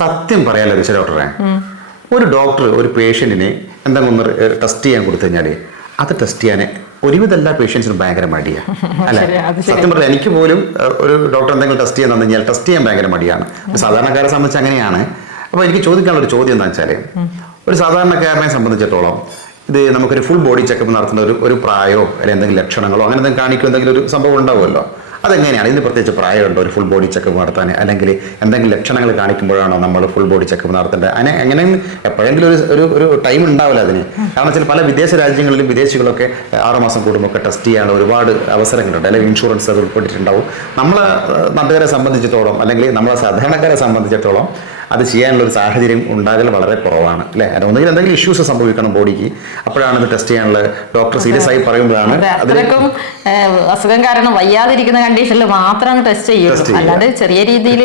സത്യം പറയാലോ ദിശ ഡോക്ടറെ, ഒരു ഡോക്ടർ ഒരു പേഷ്യന്റിനെ എന്തെങ്കിലും ഒന്ന് ടെസ്റ്റ് ചെയ്യാൻ കൊടുത്തു കഴിഞ്ഞാൽ അത് ടെസ്റ്റ് ചെയ്യാൻ ഒരുവിധ എല്ലാ പേഷ്യൻസിനും ഭയങ്കര മടിയാണ് അല്ലെ? സത്യം പറഞ്ഞാൽ എനിക്ക് പോലും ഒരു ഡോക്ടർ എന്തെങ്കിലും ടെസ്റ്റ് ചെയ്യാൻ തന്നു കഴിഞ്ഞാൽ ടെസ്റ്റ് ചെയ്യാൻ ഭയങ്കര മടിയാണ്. സാധാരണക്കാരെ സംബന്ധിച്ച് അങ്ങനെയാണ്. അപ്പോൾ എനിക്ക് ചോദിക്കാനുള്ള ഒരു ചോദ്യം എന്താ വെച്ചാൽ, ഒരു സാധാരണക്കാരനെ സംബന്ധിച്ചിടത്തോളം ഇത് നമുക്കൊരു ഫുൾ ബോഡി ചെക്കപ്പ് നടത്തുന്ന ഒരു പ്രായമോ അല്ലെങ്കിൽ എന്തെങ്കിലും ലക്ഷണങ്ങളോ അങ്ങനെ എന്തെങ്കിലും കാണിക്കുമോ എന്തെങ്കിലും ഒരു സംഭവം ഉണ്ടാവുമല്ലോ, അതെങ്ങനെയാണ്? ഇതിന് പ്രത്യേകിച്ച് പ്രായമുണ്ടോ ഒരു ഫുൾ ബോഡി ചെക്കപ്പ് നടത്താൻ? അല്ലെങ്കിൽ എന്തെങ്കിലും ലക്ഷണങ്ങൾ കാണിക്കുമ്പോഴാണോ നമ്മൾ ഫുൾ ബോഡി ചെക്കപ്പ് നടത്തേണ്ടത്? അങ്ങനെ എപ്പോഴെങ്കിലും ഒരു ടൈം ഉണ്ടാവില്ല അതിന്. കാരണം വെച്ചാൽ പല വിദേശ രാജ്യങ്ങളിലും വിദേശികളൊക്കെ 6 മാസം കൂടുമ്പോൾ ഒക്കെ ടെസ്റ്റ് ചെയ്യാനുള്ള ഒരുപാട് അവസരങ്ങളുണ്ട്, അല്ലെങ്കിൽ ഇൻഷുറൻസ് അത് ഉൾപ്പെട്ടിട്ടുണ്ടാവും. നമ്മളെ നാട്ടുകാരെ സംബന്ധിച്ചിടത്തോളം അല്ലെങ്കിൽ നമ്മളെ സാധാരണക്കാരെ സംബന്ധിച്ചിടത്തോളം അത് ചെയ്യാനുള്ള ഒരു സാഹചര്യം ഉണ്ടാകൽ വളരെ കുറവാണ് അല്ലേ? ഒന്നുകിൽ എന്തെങ്കിലും ഇഷ്യൂസ് സംഭവിക്കണം ബോഡിക്ക്, അപ്പോഴാണ് ഇത് ടെസ്റ്റ് ചെയ്യാനുള്ള ഡോക്ടർ സീരിയസ് ആയി പറയുമ്പോഴാണ്. അത്രക്കും അസുഖം കാരണം വയ്യാതിരിക്കുന്ന കണ്ടീഷനിൽ മാത്രമാണ് ടെസ്റ്റ് ചെയ്യുള്ളൂ. അല്ലാതെ ചെറിയ രീതിയിൽ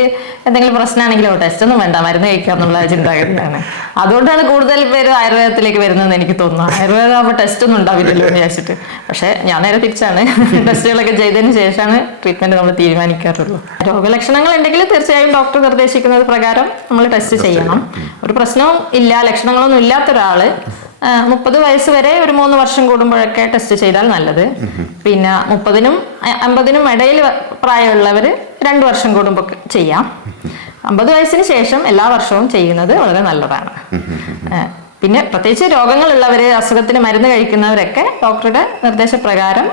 എന്തെങ്കിലും പ്രശ്നമാണെങ്കിലോ ടെസ്റ്റ് ഒന്നും വേണ്ട, മരുന്ന് കഴിക്കാന്നുള്ള ചിന്താഗതിയാണ്. അതുകൊണ്ടാണ് കൂടുതൽ പേര് ആയുർവേദത്തിലേക്ക് വരുന്നതെന്ന് എനിക്ക് തോന്നുന്നു. ആയുർവേദം ആകുമ്പോൾ ടെസ്റ്റ് ഒന്നും ഉണ്ടാവില്ലല്ലോ എന്ന് വിചാരിച്ചിട്ട്. പക്ഷെ ഞാൻ നേരെ തിരിച്ചാണ്, ടെസ്റ്റുകളൊക്കെ ചെയ്തതിന് ശേഷമാണ് ട്രീറ്റ്മെന്റ് നമ്മൾ തീരുമാനിക്കാറുള്ളൂ. രോഗലക്ഷണങ്ങൾ ഉണ്ടെങ്കിൽ തീർച്ചയായും ഡോക്ടർ നിർദ്ദേശിക്കുന്നത് പ്രകാരം നമ്മൾ ടെസ്റ്റ് ചെയ്യണം. ഒരു പ്രശ്നവും ഇല്ല, ലക്ഷണങ്ങളൊന്നും ഇല്ലാത്ത ഒരാള് 30 വയസ്സ് വരെ ഒരു 3 വർഷം കൂടുമ്പോഴൊക്കെ ടെസ്റ്റ് ചെയ്താൽ നല്ലത്. പിന്നെ 30നും 50നും ഇടയിൽ പ്രായമുള്ളവർ 2 വർഷം കൂടുമ്പോൾ ചെയ്യാം. 50 വയസ്സിന് ശേഷം എല്ലാ വർഷവും ചെയ്യുന്നത് വളരെ നല്ലതാണ്. പിന്നെ പ്രത്യേകിച്ച് രോഗങ്ങളുള്ളവര്, അസുഖത്തിന് മരുന്ന് കഴിക്കുന്നവരൊക്കെ ഡോക്ടറുടെ നിർദ്ദേശപ്രകാരം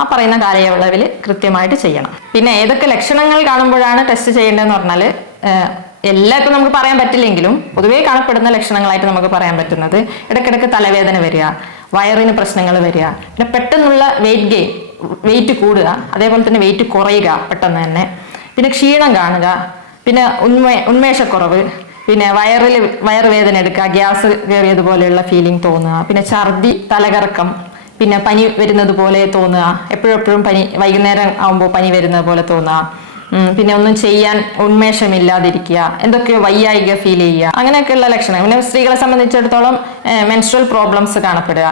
ആ പറയുന്ന കാലയളവിൽ കൃത്യമായിട്ട് ചെയ്യണം. പിന്നെ ഏതൊക്കെ ലക്ഷണങ്ങൾ കാണുമ്പോഴാണ് ടെസ്റ്റ് ചെയ്യേണ്ടതെന്ന് പറഞ്ഞാൽ എല്ലാവർക്കും നമുക്ക് പറയാൻ പറ്റില്ലെങ്കിലും പൊതുവേ കാണപ്പെടുന്ന ലക്ഷണങ്ങളായിട്ട് നമുക്ക് പറയാൻ പറ്റുന്നത് ഇടയ്ക്കിടയ്ക്ക് തലവേദന വരിക, വയറിന് പ്രശ്നങ്ങൾ വരിക, പിന്നെ പെട്ടെന്നുള്ള വെയിറ്റ് കൂടുക, അതേപോലെ തന്നെ വെയിറ്റ് കുറയുക പെട്ടെന്ന് തന്നെ, പിന്നെ ക്ഷീണം കാണുക, പിന്നെ ഉന്മേഷക്കുറവ്, പിന്നെ വയറുവേദന എടുക്കുക, ഗ്യാസ് കയറിയതുപോലെയുള്ള ഫീലിംഗ് തോന്നുക, പിന്നെ ഛർദി, തലകറക്കം, പിന്നെ പനി വരുന്നത് പോലെ തോന്നുക, എപ്പോഴും പനി, വൈകുന്നേരം ആകുമ്പോൾ പനി വരുന്നത് പോലെ തോന്നുക, പിന്നെ ഒന്നും ചെയ്യാൻ ഉന്മേഷമില്ലാതിരിക്കുക, എന്തൊക്കെയോ വയ്യായിക ഫീൽ ചെയ്യുക, അങ്ങനെയൊക്കെയുള്ള ലക്ഷണം. പിന്നെ സ്ത്രീകളെ സംബന്ധിച്ചിടത്തോളം മെൻസ്ട്രൽ പ്രോബ്ലംസ് കാണപ്പെടുക.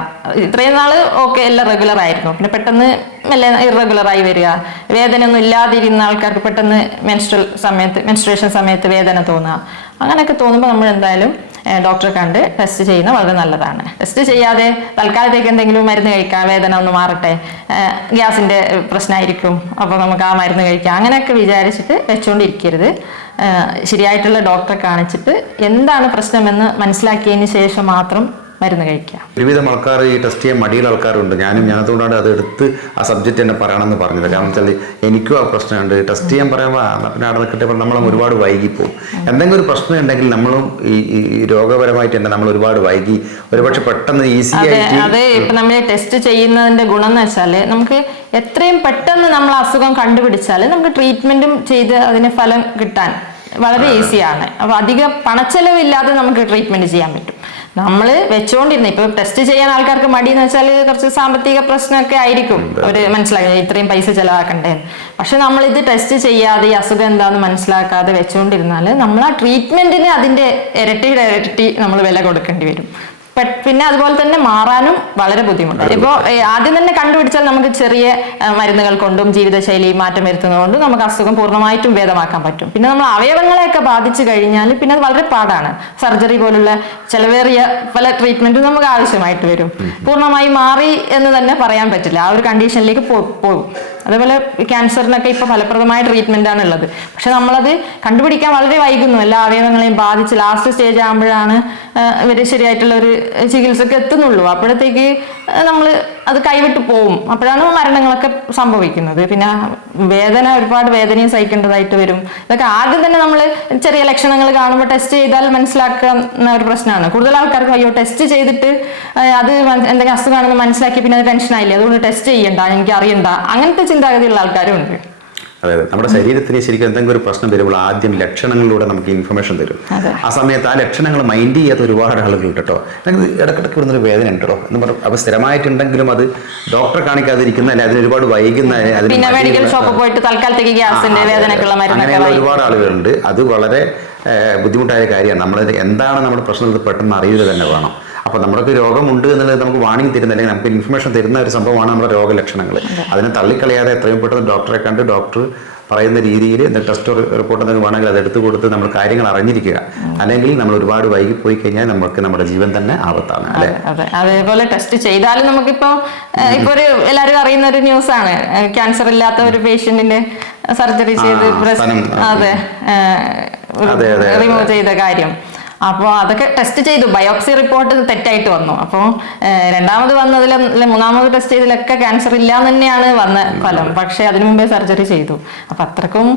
ഇത്രയും നാള് ഓക്കെ എല്ലാം റെഗുലർ ആയിരുന്നു, പിന്നെ പെട്ടെന്ന് എല്ലാം ഇറഗുലറായി വരിക. വേദന ഒന്നും ഇല്ലാതിരുന്ന ആൾക്കാർക്ക് പെട്ടെന്ന് മെൻസ്ട്രേഷൻ സമയത്ത് വേദന തോന്നുക. അങ്ങനെയൊക്കെ തോന്നുമ്പോൾ നമ്മൾ എന്തായാലും ഡോക്ടറെ കണ്ട് ടെസ്റ്റ് ചെയ്യുന്നത് വളരെ നല്ലതാണ്. ടെസ്റ്റ് ചെയ്യാതെ തൽക്കാലത്തേക്ക് എന്തെങ്കിലും മരുന്ന് കഴിക്കാം, വേദന ഒന്ന് മാറട്ടെ, ഗ്യാസിന്റെ പ്രശ്നമായിരിക്കും അപ്പോൾ നമുക്ക് ആ മരുന്ന് കഴിക്കാം, അങ്ങനെയൊക്കെ വിചാരിച്ചിട്ട് വെച്ചുകൊണ്ടിരിക്കരുത്. ശരിയായിട്ടുള്ള ഡോക്ടറെ കാണിച്ചിട്ട് എന്താണ് പ്രശ്നമെന്ന് മനസ്സിലാക്കിയതിന് ശേഷം മാത്രം മരുന്ന് കഴിക്കുക. ഒരുവിധം ആൾക്കാർ ഈ ടെസ്റ്റ് ചെയ്യാൻ മടിയുള്ള ആൾക്കാരുണ്ട്. ഞാനതുകൊണ്ടാണ് അത് എടുത്ത് ആ സബ്ജക്റ്റ് തന്നെ പറയണമെന്ന് പറഞ്ഞത്. കാരണം വെച്ചാൽ എനിക്കും ആ പ്രശ്നമുണ്ട്. ടെസ്റ്റ് ചെയ്യാൻ പറയുമ്പോൾ പിന്നെ അവിടെ നിൽക്കട്ടെ നമ്മൾ ഒരുപാട് വൈകിപ്പോവും. എന്തെങ്കിലും ഒരു പ്രശ്നം ഉണ്ടെങ്കിൽ നമ്മളും ഈ രോഗപരമായിട്ട് തന്നെ നമ്മൾ ഒരുപാട് വൈകി, ഒരുപക്ഷെ പെട്ടെന്ന് ഈസി ആയിട്ട്. അത് ഇപ്പൊ നമ്മൾ ടെസ്റ്റ് ചെയ്യുന്നതിന്റെ ഗുണം എന്ന് വെച്ചാൽ നമുക്ക് എത്രയും പെട്ടെന്ന് നമ്മൾ അസുഖം കണ്ടുപിടിച്ചാൽ നമുക്ക് ട്രീറ്റ്മെന്റും ചെയ്ത് അതിന് ഫലം കിട്ടാൻ വളരെ ഈസിയാണ്. അപ്പൊ അധികം പണച്ചെലവില്ലാതെ നമുക്ക് ട്രീറ്റ്മെന്റ് ചെയ്യാൻ പറ്റും. നമ്മൾ വെച്ചുകൊണ്ടിരുന്ന ഇപ്പൊ ടെസ്റ്റ് ചെയ്യാൻ ആൾക്കാർക്ക് മടിയെന്ന് വെച്ചാൽ കുറച്ച് സാമ്പത്തിക പ്രശ്നമൊക്കെ ആയിരിക്കും, അവര് മനസ്സിലാക്കുക ഇത്രയും പൈസ ചെലവാക്കണ്ടേ. പക്ഷെ നമ്മളിത് ടെസ്റ്റ് ചെയ്യാതെ ഈ അസുഖം എന്താന്ന് മനസ്സിലാക്കാതെ വെച്ചുകൊണ്ടിരുന്നാൽ നമ്മൾ ആ ട്രീറ്റ്മെന്റിന് അതിന്റെ ഇരട്ടി നമ്മൾ വില കൊടുക്കേണ്ടി വരും. പിന്നെ അതുപോലെ തന്നെ മാറാനും വളരെ ബുദ്ധിമുട്ടാണ്. ഇപ്പോൾ ആദ്യം തന്നെ കണ്ടുപിടിച്ചാൽ നമുക്ക് ചെറിയ മരുന്നുകൾ കൊണ്ടും ജീവിതശൈലി മാറ്റം വരുത്തുന്നതുകൊണ്ടും നമുക്ക് അസുഖം പൂർണ്ണമായിട്ടും ഭേദമാക്കാൻ പറ്റും. പിന്നെ നമ്മൾ അവയവങ്ങളെയൊക്കെ ബാധിച്ചു കഴിഞ്ഞാൽ പിന്നെ അത് വളരെ പാടാണ്. സർജറി പോലുള്ള ചെലവേറിയ പല ട്രീറ്റ്മെന്റും നമുക്ക് ആവശ്യമായിട്ട് വരും. പൂർണ്ണമായി മാറി എന്ന് തന്നെ പറയാൻ പറ്റില്ല, ആ ഒരു കണ്ടീഷനിലേക്ക് പോകും. അതേപോലെ ക്യാൻസറിനൊക്കെ ഇപ്പൊ ഫലപ്രദമായ ട്രീറ്റ്മെന്റ് ആണ് ഉള്ളത്. പക്ഷെ നമ്മളത് കണ്ടുപിടിക്കാൻ വളരെ വൈകുന്നു. എല്ലാ അവയവങ്ങളെയും ബാധിച്ച് ലാസ്റ്റ് സ്റ്റേജ് ആകുമ്പോഴാണ് ഇവര് ശരിയായിട്ടുള്ള ഒരു ചികിത്സക്ക് എത്തുന്നുള്ളൂ. അപ്പോഴത്തേക്ക് നമ്മൾ അത് കൈവിട്ട് പോവും. അപ്പോഴാണ് മരണങ്ങളൊക്കെ സംഭവിക്കുന്നത്. പിന്നെ ഒരുപാട് വേദനയും സഹിക്കേണ്ടതായിട്ട് വരും. ഇതൊക്കെ ആദ്യം തന്നെ നമ്മൾ ചെറിയ ലക്ഷണങ്ങൾ കാണുമ്പോൾ ടെസ്റ്റ് ചെയ്താൽ മനസ്സിലാക്കുന്ന ഒരു പ്രശ്നമാണ്. കൂടുതൽ ആൾക്കാർക്ക് അയ്യോ ടെസ്റ്റ് ചെയ്തിട്ട് അത് എന്തെങ്കിലും അസുഖമാണെന്ന് മനസ്സിലാക്കി പിന്നെ അത് ടെൻഷനായില്ലേ, അതുകൊണ്ട് ടെസ്റ്റ് ചെയ്യണ്ട, എനിക്ക് അറിയണ്ട, അങ്ങനത്തെ ചിന്താഗതിയുള്ള ആൾക്കാരും ഉണ്ട്. അതെ, നമ്മുടെ ശരീരത്തിന് ശരിക്കും എന്തെങ്കിലും ഒരു പ്രശ്നം വരുമ്പോൾ ആദ്യം ലക്ഷണങ്ങളിലൂടെ നമുക്ക് ഇൻഫർമേഷൻ തരും. ആ സമയത്ത് ആ ലക്ഷണങ്ങൾ മൈൻഡ് ചെയ്യാത്ത ഒരുപാട് ആളുകളുണ്ട് കേട്ടോ. ഇടക്കിടക്ക് വരുന്നൊരു വേദന ഉണ്ട് കേട്ടോ എന്ന് പറഞ്ഞു. അപ്പൊ സ്ഥിരമായിട്ടുണ്ടെങ്കിലും അത് ഡോക്ടറെ കാണിക്കാതിരിക്കുന്ന, അല്ലെ അതിന് ഒരുപാട് വൈകുന്ന, അങ്ങനെയുള്ള ഒരുപാട് ആളുകളുണ്ട്. അത് വളരെ ബുദ്ധിമുട്ടായ കാര്യമാണ്. നമ്മൾ എന്താണ് നമ്മുടെ പ്രശ്നം പെട്ടെന്ന് അറിയുക തന്നെ വേണം. അപ്പോൾ നമ്മൾക്ക് രോഗമുണ്ട് എന്നുള്ളത് നമുക്ക് വാണിംഗ് തരുന്ന, അല്ലെങ്കിൽ നമുക്ക് ഇൻഫർമേഷൻ തരുന്ന ഒരു സംഭവമാണ് നമ്മുടെ രോഗലക്ഷണങ്ങൾ. അതിനെ തള്ളിക്കളയാതെ എത്രയും പെട്ടെന്ന് ഡോക്ടറെ കണ്ട് ഡോക്ടർ പറയുന്ന രീതിയിൽ എന്തെങ്കിലും ടെസ്റ്റ് റിപ്പോർട്ട് എന്തെങ്കിലും വേണമെങ്കിൽ അത് എടുത്തു കൊടുത്ത് നമ്മൾ കാര്യങ്ങൾ അറിഞ്ഞിരിക്കുക. അല്ലെങ്കിൽ നമ്മൾ ഒരുപാട് വൈകി പോയി കഴിഞ്ഞാൽ നമുക്ക് നമ്മുടെ ജീവൻ തന്നെ ആപത്താണ് അല്ലെ. അതേപോലെ ടെസ്റ്റ് ചെയ്താലും നമുക്കിപ്പോ ഇപ്പൊ ഒരു എല്ലാവരും അറിയുന്ന ഒരു ന്യൂസ് ആണ്, ക്യാൻസർ ഇല്ലാത്ത ഒരു പേഷ്യന്റിന്റെ സർജറി ചെയ്ത് റിമൂവ് ചെയ്ത കാര്യം. അപ്പോൾ അതൊക്കെ ടെസ്റ്റ് ചെയ്തു, ബയോപ്സി റിപ്പോർട്ട് തെറ്റായിട്ട് വന്നു. അപ്പോൾ രണ്ടാമത് വന്നതിൽ മൂന്നാമത് ടെസ്റ്റ് ചെയ്തതിലൊക്കെ ക്യാൻസർ ഇല്ല എന്ന് തന്നെയാണ് വന്ന ഫലം. പക്ഷെ അതിനു മുമ്പേ സർജറി ചെയ്തു. അപ്പൊ അത്രക്കും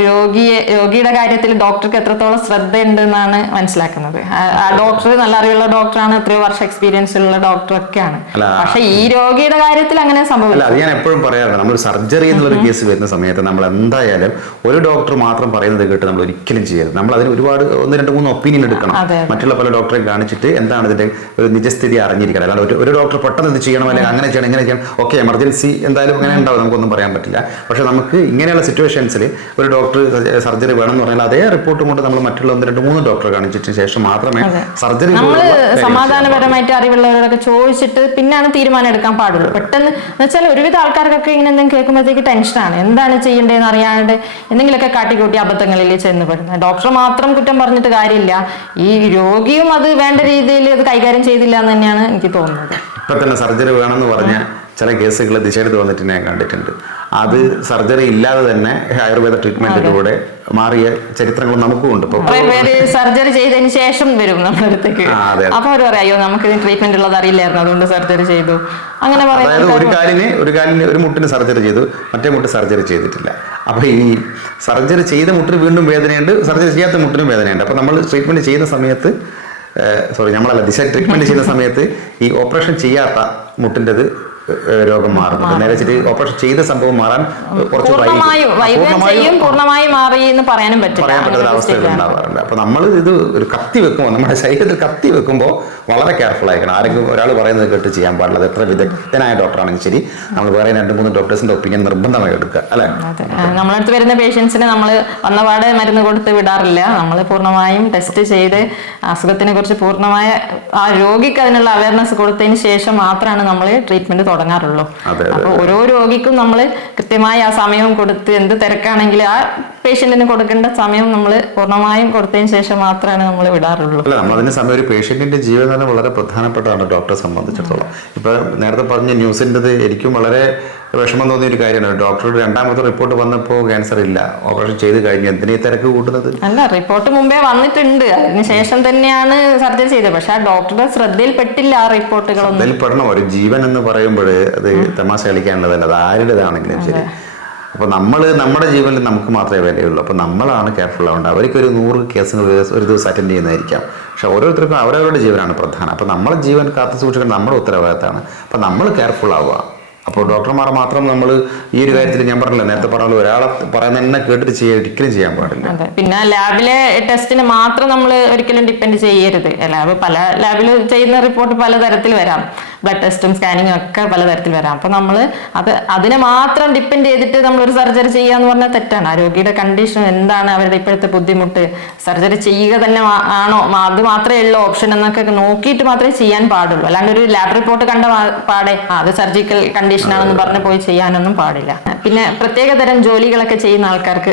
രോഗിയുടെ കാര്യത്തിൽ ഡോക്ടർക്ക് എത്രത്തോളം ശ്രദ്ധയുണ്ട് എന്നാണ് മനസ്സിലാക്കുന്നത്. ആ ഡോക്ടർ നല്ല അറിവുള്ള ഡോക്ടറാണ്, എത്രയോ വർഷം എക്സ്പീരിയൻസ് ഉള്ള ഡോക്ടറൊക്കെയാണ്. പക്ഷെ ഈ രോഗിയുടെ കാര്യത്തിൽ അങ്ങനെ സംഭവിക്കില്ല. അത് ഞാൻ എപ്പോഴും പറയാറുണ്ട്, നമ്മൾ സർജറി എന്നുള്ളൊരു കേസ് വരുന്ന സമയത്ത് നമ്മൾ എന്തായാലും ഒരു ഡോക്ടർ മാത്രം പറയുന്നത് കേട്ട് നമ്മൾ ഒരിക്കലും ചെയ്യരുത്. നമ്മൾ അതിന് ഒരുപാട് 1, 2, 3 ഒപ്പീനിയൻ എടുക്കണം. മറ്റുള്ള പല ഡോക്ടറെ കാണിച്ചിട്ട് എന്താണ് ഇതിന്റെ ഒരു നിജസ്ഥിതി അറിഞ്ഞിരിക്കണം. അല്ലാണ്ട് ഒരു ഡോക്ടർ പെട്ടെന്ന് ഇത് ചെയ്യണം അല്ലെങ്കിൽ അങ്ങനെ ചെയ്യണം ഇങ്ങനെ ചെയ്യണം, ഓക്കെ എമർജൻസി എന്തായാലും അങ്ങനെ ഉണ്ടാവും, നമുക്കൊന്നും പറയാൻ പറ്റില്ല. പക്ഷെ നമുക്ക് ഇങ്ങനെയുള്ള സിറ്റുവേഷൻസിൽ ഒരു ഡോക്ടർ സർജറി വേണമെന്ന് പറഞ്ഞാൽ അതേ റിപ്പോർട്ട് കൊണ്ട് നമ്മൾ മറ്റുള്ള 1, 2, 3 ഡോക്ടറെ കാണിച്ചിട്ട് ശേഷം മാത്രമേ സർജറി. സമാധാനപരമായിട്ട് അറിവുള്ളവരൊക്കെ ചോദിച്ചിട്ട് പിന്നാണ് തീരുമാനം എടുക്കാൻ പാടുള്ളൂ. പെട്ടെന്ന് എന്ന് വെച്ചാൽ ഒരുവിധ ആൾക്കാർക്കൊക്കെ ഇങ്ങനെ എന്തെങ്കിലും കേൾക്കുമ്പോഴത്തേക്ക് ടെൻഷനാണ്, എന്താണ് ചെയ്യേണ്ടതെന്ന് അറിയാണ്ട് എന്തെങ്കിലുമൊക്കെ കാട്ടിക്കൂട്ടി അബദ്ധങ്ങളിൽ ചെന്ന് പെടുന്നത്. ഡോക്ടർ മാത്രം കുറ്റം പറഞ്ഞിട്ട് കാര്യമില്ല, ഈ രോഗിയും അത് വേണ്ട രീതിയിൽ അത് കൈകാര്യം ചെയ്തില്ല എന്ന് തന്നെയാണ് എനിക്ക് തോന്നുന്നത്. ഇപ്പൊ തന്നെ സർജറി വേണമെന്ന് പറഞ്ഞ ചില കേസുകൾ ദിശയെടുത്ത് വന്നിട്ട് ഞാൻ കണ്ടിട്ടുണ്ട്. അത് സർജറി ഇല്ലാതെ തന്നെ ആയുർവേദ ട്രീറ്റ്മെന്റിലൂടെ മാറിയ ചരിത്രങ്ങൾ നമുക്കും ഉണ്ട്. സർജറി ചെയ്തതിന് ശേഷം വരും നമ്മുടെ അടുത്തേക്ക്, അപ്പൊ അവർ പറയോ നമുക്ക് ട്രീറ്റ്മെന്റ് ഉള്ളത് അറിയില്ലായിരുന്നു അതുകൊണ്ട് സർജറി ചെയ്തു അങ്ങനെ പറയാം. അതായത് ഒരു കാലിന് ഒരു മുട്ടിന് സർജറി ചെയ്തു, മറ്റേ മുട്ട് സർജറി ചെയ്തിട്ടില്ല. അപ്പൊ ഈ സർജറി ചെയ്ത മുട്ടിന് വീണ്ടും വേദനയുണ്ട്, സർജറി ചെയ്യാത്ത മുട്ടിനും വേദനയുണ്ട്. അപ്പൊ നമ്മൾ ട്രീറ്റ്മെന്റ് ചെയ്യുന്ന സമയത്ത് ദിശ ട്രീറ്റ്മെന്റ് ചെയ്യുന്ന സമയത്ത് ഈ ഓപ്പറേഷൻ ചെയ്യാത്ത മുട്ടിൻ്റെത് രോഗം മാറുന്നത്. നേരെ വെച്ചിട്ട് ഓപ്പറേഷൻ ചെയ്ത സംഭവം മാറാൻ കുറച്ച് പൂർണ്ണമായി മാറി എന്ന് പറയാൻ പറ്റുന്ന അവസ്ഥകൾ ഉണ്ടാവാറുണ്ട്. അപ്പൊ നമ്മൾ ഇത് ഒരു കത്തി വെക്കുമ്പോൾ, നമ്മുടെ ശരീരത്തിൽ കത്തി വെക്കുമ്പോൾ വളരെ കെയർഫുൾ ആയിരിക്കണം. ആരെങ്കിലും ഒരാൾ പറയുന്നത് കേട്ട് ചെയ്യാൻ പാടില്ല. അത് എത്ര വിദഗ്ധനായ ഡോക്ടറാണെങ്കിൽ ശരി, നമ്മൾ വേറെ 2, 3 ഡോക്ടേഴ്സിന്റെ ഒപ്പീനിയൻ നിർബന്ധമായി എടുക്കുക അല്ലെ. നമ്മളടുത്ത് വരുന്ന പേഷ്യൻസിന് നമ്മൾ വന്നപാടെ മരുന്ന് കൊടുത്ത് വിടാറില്ല. നമ്മൾ പൂർണ്ണമായും ടെസ്റ്റ് ചെയ്ത് അസുഖത്തിനെ കുറിച്ച് പൂർണ്ണമായ ആ രോഗിക്ക് അതിനുള്ള അവയർനെസ് കൊടുത്തതിന് ശേഷം മാത്രമാണ് നമ്മൾ ട്രീറ്റ്മെന്റ് തുടങ്ങാറുള്ളൂ. അപ്പൊ ഓരോ രോഗിക്കും നമ്മൾ കൃത്യമായി ആ സമയവും കൊടുത്ത്, എന്ത് തിരക്കാണെങ്കിൽ ആ പേഷ്യന്റിന് കൊടുക്കേണ്ട സമയം നമ്മൾ പൂർണ്ണമായും കൊടുത്തതിന് ശേഷം മാത്രമാണ് നമ്മൾ വിടാറുള്ളൂ. അല്ല, നമ്മളതിന് സമയം ഒരു പേഷ്യന്റിന്റെ ജീവൻ തന്നെ വളരെ പ്രധാനപ്പെട്ടതാണ് ഡോക്ടറെ സംബന്ധിച്ചിടത്തോളം. ഇപ്പൊ നേരത്തെ പറഞ്ഞ ന്യൂസിൻ്റെത് എനിക്കും വളരെ വിഷമം തോന്നിയ ഒരു കാര്യമാണ്. ഡോക്ടറുടെ രണ്ടാമത്തെ റിപ്പോർട്ട് വന്നപ്പോൾ ക്യാൻസർ ഇല്ല, ഓപ്പറേഷൻ ചെയ്ത് കഴിഞ്ഞു, എന്തിനാ തിരക്ക് കൂട്ടുന്നത്? അല്ല, റിപ്പോർട്ട് മുമ്പേ വന്നിട്ടുണ്ട്, അതിനുശേഷം തന്നെയാണ് സർജറി ചെയ്തത്. പക്ഷെ ആ ഡോക്ടറുടെ ശ്രദ്ധയിൽപ്പെട്ടില്ല ആ റിപ്പോർട്ടുകളൊന്നും. ശ്രദ്ധയിൽപ്പെടണം. ഒരു ജീവൻ എന്ന് പറയുമ്പോൾ അത് തമാശ കളിക്കാനുള്ളതല്ല, അത് ആരുടേതാണെങ്കിലും ശരി. അപ്പോൾ നമ്മുടെ ജീവനിൽ നമുക്ക് മാത്രമേ വിലയുള്ളൂ. അപ്പോൾ നമ്മളാണ് കെയർഫുൾ ആവേണ്ടത്. അവർക്കൊരു 100 കേസുകൾ ഒരു ദിവസം അറ്റൻഡ് ചെയ്യുന്നതായിരിക്കാം. പക്ഷെ ഓരോരുത്തർക്കും അവരവരുടെ ജീവനാണ് പ്രധാനം. അപ്പോൾ നമ്മളെ ജീവൻ കാത്തു സൂക്ഷിക്കേണ്ടത് നമ്മുടെ ഉത്തരവാദിത്തമാണ്. അപ്പോൾ നമ്മൾ കെയർഫുൾ ആവുക. അപ്പോൾ ഡോക്ടർമാർ മാത്രം നമ്മൾ ഈ ഒരു കാര്യത്തിൽ, ഞാൻ പറഞ്ഞില്ല നേരത്തെ പറഞ്ഞല്ലോ, ഒരാളെ പറയുന്ന തന്നെ കേട്ടിട്ട് ഒരിക്കലും ചെയ്യാൻ പാടില്ല. പിന്നെ ലാബിലെ ടെസ്റ്റിന് മാത്രം നമ്മൾ ഒരിക്കലും ഡിപ്പെൻഡ് ചെയ്യരുത്. പല ലാബിൽ ചെയ്യുന്ന റിപ്പോർട്ട് പലതരത്തിൽ വരാം, ബ്ലഡ് ടെസ്റ്റും സ്കാനിങ്ങും ഒക്കെ പലതരത്തിൽ വരാം. അപ്പൊ നമ്മൾ അതിനെ മാത്രം ഡിപ്പെൻഡ് ചെയ്തിട്ട് നമ്മളൊരു സർജറി ചെയ്യാന്ന് പറഞ്ഞാൽ തെറ്റാണ്. ആ രോഗിയുടെ കണ്ടീഷൻ എന്താണ്, അവരുടെ ഇപ്പോഴത്തെ ബുദ്ധിമുട്ട്, സർജറി ചെയ്യുക തന്നെ ആണോ, അത് മാത്രമേ ഉള്ളൂ ഓപ്ഷൻ എന്നൊക്കെ നോക്കിയിട്ട് മാത്രമേ ചെയ്യാൻ പാടുള്ളൂ. അല്ലാണ്ട് ഒരു ലാബ് റിപ്പോർട്ട് കണ്ട പാടെ അത് സർജിക്കൽ കണ്ടീഷൻ ആണെന്ന് പറഞ്ഞ് പോയി ചെയ്യാനൊന്നും പാടില്ല. പിന്നെ പ്രത്യേക തരം ജോലികളൊക്കെ ചെയ്യുന്ന ആൾക്കാർക്ക്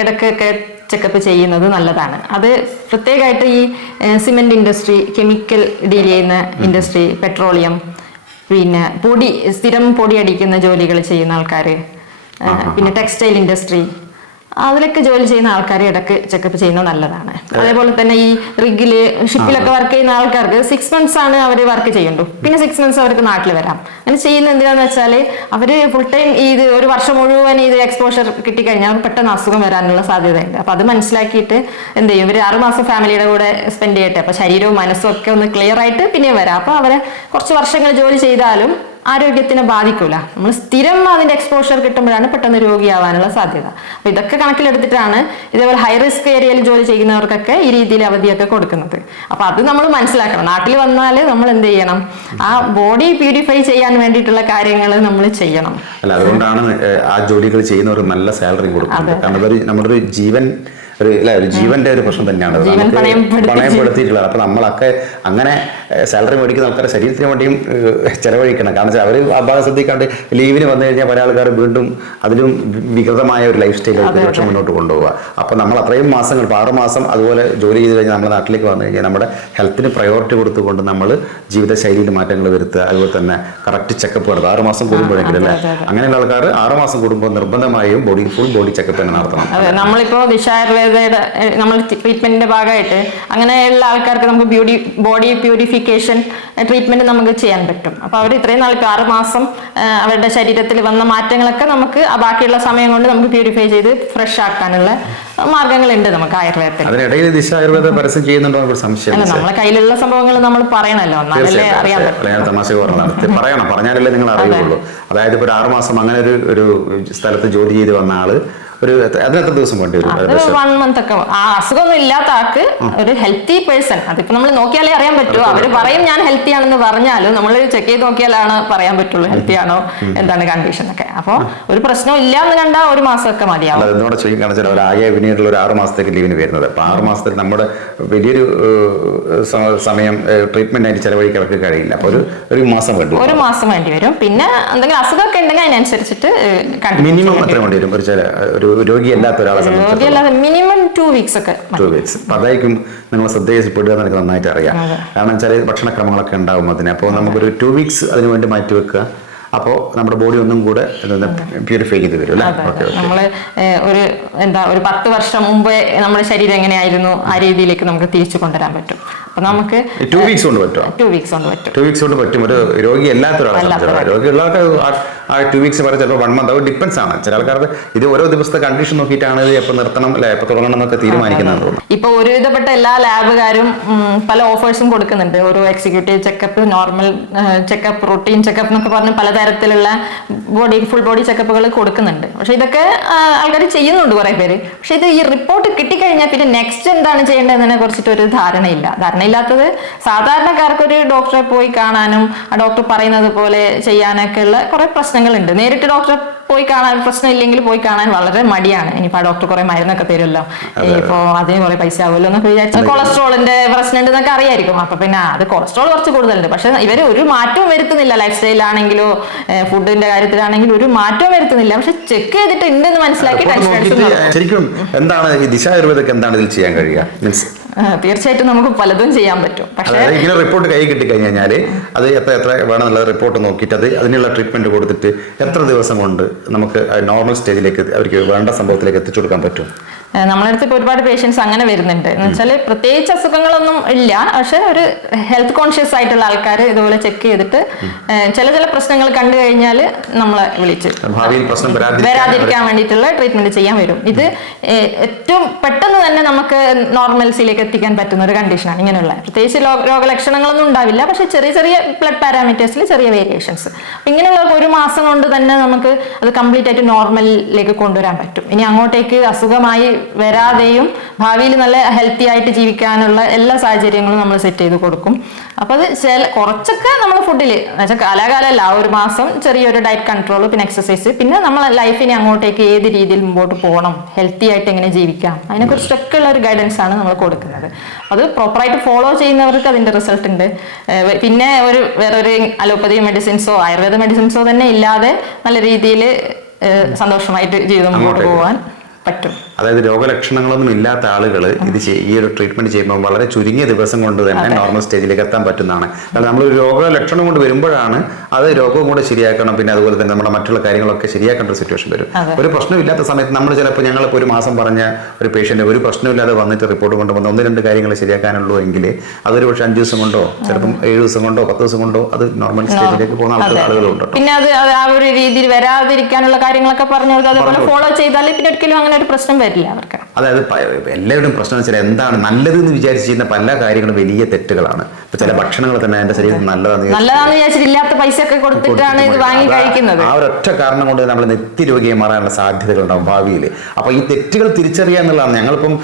ഇടയ്ക്കൊക്കെ ചെക്കപ്പ് ചെയ്യുന്നത് നല്ലതാണ്. അത് പ്രത്യേകമായിട്ട് ഈ സിമെന്റ് ഇൻഡസ്ട്രി, കെമിക്കൽ ഡീൽ ചെയ്യുന്ന ഇൻഡസ്ട്രി, പെട്രോളിയം, പിന്നെ സ്ഥിരം പൊടി അടിക്കുന്ന ജോലികൾ ചെയ്യുന്ന ആൾക്കാർ, പിന്നെ ടെക്സ്റ്റൈൽ ഇൻഡസ്ട്രി, അതിലൊക്കെ ജോലി ചെയ്യുന്ന ആൾക്കാർ ഇടയ്ക്ക് ചെക്കപ്പ് ചെയ്യുന്നത് നല്ലതാണ്. അതേപോലെ തന്നെ ഈ റിഗില്, ഷിപ്പിലൊക്കെ വർക്ക് ചെയ്യുന്ന ആൾക്കാർക്ക് 6 months ആണ് അവർ വർക്ക് ചെയ്യുള്ളൂ. പിന്നെ 6 months അവർക്ക് നാട്ടിൽ വരാം. അങ്ങനെ ചെയ്യുന്നത് എന്തിനാന്ന് വെച്ചാൽ അവര് ഫുൾ ടൈം ഇത് ഒരു വർഷം മുഴുവൻ ഇത് എക്സ്പോഷർ കിട്ടിക്കഴിഞ്ഞാൽ അവർക്ക് പെട്ടെന്ന് അസുഖം വരാനുള്ള സാധ്യതയുണ്ട്. അപ്പൊ അത് മനസ്സിലാക്കിയിട്ട് എന്ത് ചെയ്യും, ഇവർ 6 മാസം ഫാമിലിയുടെ കൂടെ സ്പെൻഡ് ചെയ്യട്ടെ. അപ്പൊ ശരീരവും മനസ്സും ഒക്കെ ഒന്ന് ക്ലിയർ ആയിട്ട് പിന്നെ വരാം. അപ്പൊ അവരെ കുറച്ച് വർഷങ്ങൾ ജോലി ചെയ്താലും ആരോഗ്യത്തിനെ ബാധിക്കൂല. നമ്മൾ സ്ഥിരം അതിന്റെ എക്സ്പോഷർ കിട്ടുമ്പോഴാണ് പെട്ടെന്ന് രോഗിയാവാനുള്ള സാധ്യത. അപ്പൊ ഇതൊക്കെ കണക്കിലെടുത്തിട്ടാണ് ഇതേപോലെ ഹൈ റിസ്ക് ഏരിയയിൽ ജോലി ചെയ്യുന്നവർക്കൊക്കെ ഈ രീതിയിൽ അവധിയൊക്കെ കൊടുക്കുന്നത്. അപ്പൊ അത് നമ്മൾ മനസ്സിലാക്കണം. നാട്ടിൽ വന്നാൽ നമ്മൾ എന്ത് ചെയ്യണം, ആ ബോഡി പ്യൂരിഫൈ ചെയ്യാൻ വേണ്ടിയിട്ടുള്ള കാര്യങ്ങൾ നമ്മൾ ചെയ്യണം. അല്ല, അതുകൊണ്ടാണ് ആ ജോലികൾ ചെയ്യുന്നവർ നല്ല സാലറി കൊടുക്കുന്നത്. കാരണം നമ്മുടെ ഒരു ജീവൻ ഒരു ജീവന്റെ ഒരു പ്രശ്നം തന്നെയാണ് പണയപ്പെടുത്തിയിട്ടുള്ളത്. അപ്പൊ നമ്മളൊക്കെ അങ്ങനെ സാലറി മേടിക്കുന്ന ആൾക്കാരുടെ ശരീരത്തിന് വേണ്ടിയും ചെലവഴിക്കണം. കാരണം വെച്ചാൽ അവർ ആ ഭാഗം ശ്രദ്ധിക്കാണ്ട് ലീവിന് വന്നു കഴിഞ്ഞാൽ പല ആൾക്കാർ വീണ്ടും അതിലും വികൃതമായ ഒരു ലൈഫ് സ്റ്റൈലായിട്ട് ഒരുപക്ഷെ മുന്നോട്ട് കൊണ്ടുപോകുക. അപ്പൊ നമ്മൾ അത്രയും മാസങ്ങൾ 6 മാസം അതുപോലെ ജോലി ചെയ്ത് കഴിഞ്ഞാൽ നമ്മുടെ നാട്ടിലേക്ക് വന്നു കഴിഞ്ഞാൽ നമ്മുടെ ഹെൽത്തിന് പ്രയോറിറ്റി കൊടുത്തുകൊണ്ട് നമ്മൾ ജീവിതശൈലിയിൽ മാറ്റങ്ങൾ വരുത്തുക. അതുപോലെ തന്നെ കറക്റ്റ് ചെക്കപ്പ് നടത്തുക 6 മാസം കൂടുമ്പോഴെങ്കിലും അല്ലേ. അങ്ങനെയുള്ള ആൾക്കാർ 6 മാസം കൂടുമ്പോൾ നിർബന്ധമായും ഫുൾ ബോഡി ചെക്കപ്പ് തന്നെ നടത്തണം. നമ്മളിപ്പോ ദിശ ആയുർവേദയുടെ നമ്മൾ ട്രീറ്റ്മെന്റിന്റെ ഭാഗമായിട്ട് അങ്ങനെയുള്ള ആൾക്കാർക്ക് നമുക്ക് ബോഡി പ്യൂരിഫിക്കേഷൻ ട്രീറ്റ്മെന്റ് നമുക്ക് ചെയ്യാൻ പറ്റും. അപ്പൊ അവർ ഇത്രയും നാൾക്ക് 6 മാസം അവരുടെ ശരീരത്തിൽ വന്ന മാറ്റങ്ങളൊക്കെ നമുക്ക് ബാക്കിയുള്ള സമയം കൊണ്ട് നമുക്ക് പ്യൂരിഫൈ ചെയ്ത് ഫ്രഷ് ആക്കാനുള്ള മാർഗങ്ങളുണ്ട് നമുക്ക് ആയുർവേദത്തിൽ. അതിനിടയിൽ ദിശ ആയുർവേദ പരസ്യം ചെയ്യുന്നുണ്ടോ എന്നൊരു സംശയം. നമ്മളെ കയ്യിലുള്ള സംഭവങ്ങൾ നമ്മൾ പറയണല്ലോ, എന്നാലല്ലേ അറിയാൻ പറ്റും. തമാശ പറയണം, പറഞ്ഞാലല്ലേ നിങ്ങൾ അറിയുള്ളൂ. അതായത് ഇപ്പൊ 6 മാസം അങ്ങനെ ഒരു സ്ഥലത്ത് ജോലി ചെയ്ത് വന്ന ആള് അതിനെത്ര ദിവസം വേണ്ടി വരും? 1 month ഒക്കെ. ആ അസുഖമൊന്നും ഇല്ലാത്ത ആൾക്ക് ഒരു ഹെൽത്തി പേഴ്സൺ, അതിപ്പോ നമ്മൾ നോക്കിയാലേ അറിയാൻ പറ്റൂ. അവര് പറയും ഞാൻ ഹെൽത്തി ആണെന്ന് പറഞ്ഞാലും നമ്മൾ ചെക്ക് ചെയ്ത് നോക്കിയാലാണ് പറയാൻ പറ്റുള്ളൂ ഹെൽത്തി ആണോ എന്താണ് കണ്ടീഷൻ ഒക്കെ. അപ്പൊ ഒരു പ്രശ്നം ഇല്ല എന്ന് കണ്ടാൽ 1 മാസമൊക്കെ മതിയാവും. എന്നോട് ചോദിക്കുകയാണെന്ന് ആകെ പിന്നീടുള്ള ഒരു 6 മാസത്തേക്ക് ലീവിന് വരുന്നത്. അപ്പൊ 6 മാസത്തിൽ നമ്മുടെ വലിയൊരു സമയം ട്രീറ്റ്മെന്റ് ആയിട്ട് ചെലവഴിക്കാൻ അവർക്ക് കഴിയില്ല. അപ്പൊ ഒരു മാസം വേണ്ടി 1 മാസം വേണ്ടി വരും. പിന്നെ എന്തെങ്കിലും അസുഖമൊക്കെ ഉണ്ടെങ്കിൽ അതിനനുസരിച്ചിട്ട് മിനിമം എത്ര വേണ്ടി വരും? ഒരു രോഗിയല്ലാത്ത ഒരാളെ മിനിമം 2 weeks ഒക്കെ. 2 weeks. അപ്പൊ അതായിരിക്കും നിങ്ങൾ ശ്രദ്ധയിൽപ്പെടുക എന്ന് എനിക്ക് നന്നായിട്ട് അറിയാം. കാരണം വെച്ചാൽ ഭക്ഷണക്രമങ്ങളൊക്കെ ഉണ്ടാവും അതിന്. അപ്പോൾ നമുക്കൊരു 2 weeks അതിന് വേണ്ടി മാറ്റി വെക്കുക. അപ്പോൾ നമ്മുടെ ബോഡി ഒന്നും കൂടെ പ്യൂരിഫൈ ചെയ്ത് വരും അല്ലേ. നമ്മള് ഒരു 10 വർഷം മുമ്പേ നമ്മുടെ ശരീരം എങ്ങനെയായിരുന്നു ആ രീതിയിലേക്ക് നമുക്ക് തിരിച്ചു കൊണ്ടുവരാൻ പറ്റും. അപ്പൊ നമുക്ക് 2 weeks കൊണ്ട് പറ്റും. 2 weeks കൊണ്ട് പറ്റും. 2 weeks കൊണ്ട് പറ്റും. ഒരു രോഗി അല്ലാത്ത ഒരാളെ രോഗിയുള്ള ആൾക്ക് ആ 2 weeks വരെ ചിലപ്പോൾ 1 month അത് ഡിപ്പെൻസ് ആണ്. ചില ആൾക്കാർക്ക് ഇത് ഓരോ ദിവസത്തെ കണ്ടീഷൻ നോക്കിയിട്ടാണ് ഇത് എപ്പോൾ നിർത്തണം അല്ലെ എപ്പോൾ തുടങ്ങണം എന്നൊക്കെ തീരുമാനിക്കുന്നത്. ഇപ്പൊ ഒരുവിധപ്പെട്ട എല്ലാ ലാബുകാരും പല ഓഫേഴ്സും കൊടുക്കുന്നുണ്ട്. ഒരു executive checkup, normal checkup, routine checkup എന്നൊക്കെ പറഞ്ഞ് പലതരത്തിലുള്ള ഫുൾ ബോഡി ചെക്കപ്പുകൾ കൊടുക്കുന്നുണ്ട്. പക്ഷെ ഇതൊക്കെ ആൾക്കാർ ചെയ്യുന്നുണ്ട് കുറെ പേര്. പക്ഷെ ഇത് ഈ റിപ്പോർട്ട് കിട്ടിക്കഴിഞ്ഞാൽ പിന്നെ നെക്സ്റ്റ് എന്താണ് ചെയ്യേണ്ടതിനെ കുറിച്ചിട്ട് ഒരു ധാരണയില്ലാത്തത് സാധാരണക്കാർക്ക് ഒരു ഡോക്ടറെ പോയി കാണാനും ആ ഡോക്ടർ പറയുന്നത് പോലെ ചെയ്യാനൊക്കെ ഉള്ള കുറെ പ്രശ്നങ്ങളുണ്ട്. നേരിട്ട് ഡോക്ടറെ പോയി കാണാൻ പ്രശ്നമില്ലെങ്കിൽ പോയി കാണാൻ വളരെ മടിയാണ്. ഇനിയിപ്പോ ആ ഡോക്ടർ കുറെ മരുന്നൊക്കെ തരുമല്ലോ, ഇപ്പൊ അതിന് കുറെ പൈസ ആവുമല്ലോ എന്നൊക്കെ വിചാരിച്ചാൽ കൊളസ്ട്രോളിന്റെ പ്രശ്നം ഉണ്ടെന്നൊക്കെ അറിയായിരിക്കും. അപ്പൊ പിന്നെ അത് കൊളസ്ട്രോൾ കുറച്ച് കൂടുതലുണ്ട്. പക്ഷെ ഇവര് ഒരു മാറ്റവും വരുത്തുന്നില്ല. ലൈഫ് സ്റ്റൈലാണെങ്കിലോ ഫുഡിന്റെ കാര്യത്തിലാണെങ്കിലും ഒരു മാറ്റവും വരുത്തുന്നില്ല. പക്ഷെ ചെക്ക് ചെയ്തിട്ട് ഉണ്ടെന്ന് മനസ്സിലാക്കി ടെൻഷൻ അടിച്ചു. ശരിക്കും എന്താണ് ഈ ദിശ ആയുർവേദക്ക് എന്താണ് ഇതിൽ ചെയ്യാൻ കഴിയുക? തീർച്ചയായിട്ടും നമുക്ക് പലതും ചെയ്യാൻ പറ്റും. പക്ഷേ ഇങ്ങനെ റിപ്പോർട്ട് കൈ കിട്ടി കഴിഞ്ഞാൽ അത് എത്ര വേണമെന്നുള്ള റിപ്പോർട്ട് നോക്കിയിട്ട് അതിനുള്ള ട്രീറ്റ്മെന്റ് കൊടുത്തിട്ട് എത്ര ദിവസം കൊണ്ട് നമുക്ക് നോർമൽ സ്റ്റേജിലേക്ക് അവർക്ക് വേണ്ട സംഭവത്തിലേക്ക് എത്തിച്ചു കൊടുക്കാൻ പറ്റും? നമ്മളടുത്ത് ഇപ്പോൾ ഒരുപാട് പേഷ്യൻസ് അങ്ങനെ വരുന്നുണ്ട്. എന്ന് വെച്ചാൽ പ്രത്യേകിച്ച് അസുഖങ്ങളൊന്നും ഇല്ല, പക്ഷെ ഒരു ഹെൽത്ത് കോൺഷ്യസ് ആയിട്ടുള്ള ആൾക്കാർ ഇതുപോലെ ചെക്ക് ചെയ്തിട്ട് ചില പ്രശ്നങ്ങൾ കണ്ടു കഴിഞ്ഞാൽ നമ്മളെ വിളിച്ച് വരാതിരിക്കാൻ വേണ്ടിയിട്ടുള്ള ട്രീറ്റ്മെന്റ് ചെയ്യാൻ വരും. ഇത് ഏറ്റവും പെട്ടെന്ന് തന്നെ നമുക്ക് നോർമൽസിയിലേക്ക് എത്തിക്കാൻ പറ്റുന്ന ഒരു കണ്ടീഷനാണ്. ഇങ്ങനെയുള്ള പ്രത്യേകിച്ച് രോഗലക്ഷണങ്ങളൊന്നും ഉണ്ടാവില്ല, പക്ഷെ ചെറിയ ബ്ലഡ് പാരാമീറ്റേഴ്സിൽ ചെറിയ വേരിയേഷൻസ്. അപ്പം ഇങ്ങനെയുള്ളവർക്ക് 1 മാസം കൊണ്ട് തന്നെ നമുക്ക് അത് കംപ്ലീറ്റ് ആയിട്ട് നോർമലിലേക്ക് കൊണ്ടുവരാൻ പറ്റും. ഇനി അങ്ങോട്ടേക്ക് അസുഖമായി വരാതെയും ഭാവിയിൽ നല്ല ഹെൽത്തി ആയിട്ട് ജീവിക്കാനുള്ള എല്ലാ സാഹചര്യങ്ങളും നമ്മൾ സെറ്റ് ചെയ്ത് കൊടുക്കും. അപ്പൊ അത് കുറച്ചൊക്കെ നമ്മൾ ഫുഡിൽ കാലാകാലമല്ല, 1 മാസം ചെറിയൊരു ഡയറ്റ് കൺട്രോൾ, പിന്നെ എക്സസൈസ്, പിന്നെ നമ്മളെ ലൈഫിനെ അങ്ങോട്ടേക്ക് ഏത് രീതിയിൽ മുമ്പോട്ട് പോകണം, ഹെൽത്തി ആയിട്ട് എങ്ങനെ ജീവിക്കാം, അതിനെക്കുറിച്ചൊക്കെ ഉള്ള ഒരു ഗൈഡൻസ് ആണ് നമ്മൾ കൊടുക്കുന്നത്. അത് പ്രോപ്പറായിട്ട് ഫോളോ ചെയ്യുന്നവർക്ക് അതിന്റെ റിസൾട്ട് ഉണ്ട്. പിന്നെ വേറൊരു അലോപ്പതി മെഡിസിൻസോ ആയുർവേദ മെഡിസിൻസോ തന്നെ ഇല്ലാതെ നല്ല രീതിയിൽ സന്തോഷമായിട്ട് ജീവിതം മുമ്പോട്ട് പോകാൻ പറ്റും. അതായത് രോഗലക്ഷണങ്ങളൊന്നും ഇല്ലാത്ത ആളുകൾ ഈ ഒരു ട്രീറ്റ്മെന്റ് ചെയ്യുമ്പോൾ വളരെ ചുരുങ്ങിയ ദിവസം കൊണ്ട് തന്നെ നോർമൽ സ്റ്റേജിലേക്ക് എത്താൻ പറ്റുന്നതാണ്. കാരണം നമ്മൾ രോഗലക്ഷണം കൊണ്ട് വരുമ്പോഴാണ് അത് രോഗവും കൂടെ ശരിയാക്കണം, പിന്നെ അതുപോലെ തന്നെ നമ്മുടെ മറ്റുള്ള കാര്യങ്ങളൊക്കെ ശരിയാക്കേണ്ട ഒരു സിറ്റുവേഷൻ വരും. ഒരു പ്രശ്നമില്ലാത്ത സമയത്ത് നമ്മൾ ചിലപ്പോൾ ഞങ്ങളിപ്പോൾ 1 മാസം പറഞ്ഞ ഒരു പേഷ്യന്റ് ഒരു പ്രശ്നമില്ലാതെ വന്നിട്ട് റിപ്പോർട്ട് കൊണ്ടുവന്ന് 1-2 കാര്യങ്ങൾ ശരിയാക്കാനുള്ളൂ എങ്കിൽ അതൊരു പക്ഷേ 5 ദിവസം കൊണ്ടോ ചിലപ്പം 7 ദിവസം കൊണ്ടോ 10 ദിവസം കൊണ്ടോ അത് നോർമൽ സ്റ്റേജിലേക്ക് പോകുന്ന ആളുകളുണ്ട്. പിന്നെ അത് ആ ഒരു രീതിയിൽ വരാതിരിക്കാനുള്ള കാര്യങ്ങളൊക്കെ പറഞ്ഞു അതുപോലെ ഫോളോ ചെയ്താൽ പിന്നെ ഒരിക്കലും അങ്ങനെ ഒരു പ്രശ്നം വരില്ല അവർക്ക്. അതായത് എല്ലാവരുടെയും പ്രശ്നം വെച്ചാൽ എന്താണ് നല്ലതെന്ന് വിചാരിച്ച് ചെയ്യുന്ന പല കാര്യങ്ങളും വലിയ തെറ്റുകളാണ്. ഇപ്പൊ ചില ഭക്ഷണങ്ങൾ തന്നെ എന്റെ ശരീരത്തിൽ നല്ലതാണെന്ന് വിചാരിച്ചില്ലാത്ത പൈസ ഒക്കെ കൊടുത്തിട്ടാണ് ഇത് വാങ്ങി കഴിക്കുന്നത്. ആ ഒരൊറ്റ കാരണം കൊണ്ട് നമ്മൾ നെത്തിരോഗിയെ മാറാനുള്ള സാധ്യതകൾ ഉണ്ടാവും ഭാവിയിൽ. അപ്പൊ ഈ തെറ്റുകൾ തിരിച്ചറിയുക എന്നുള്ളതാണ്. ഞങ്ങളിപ്പം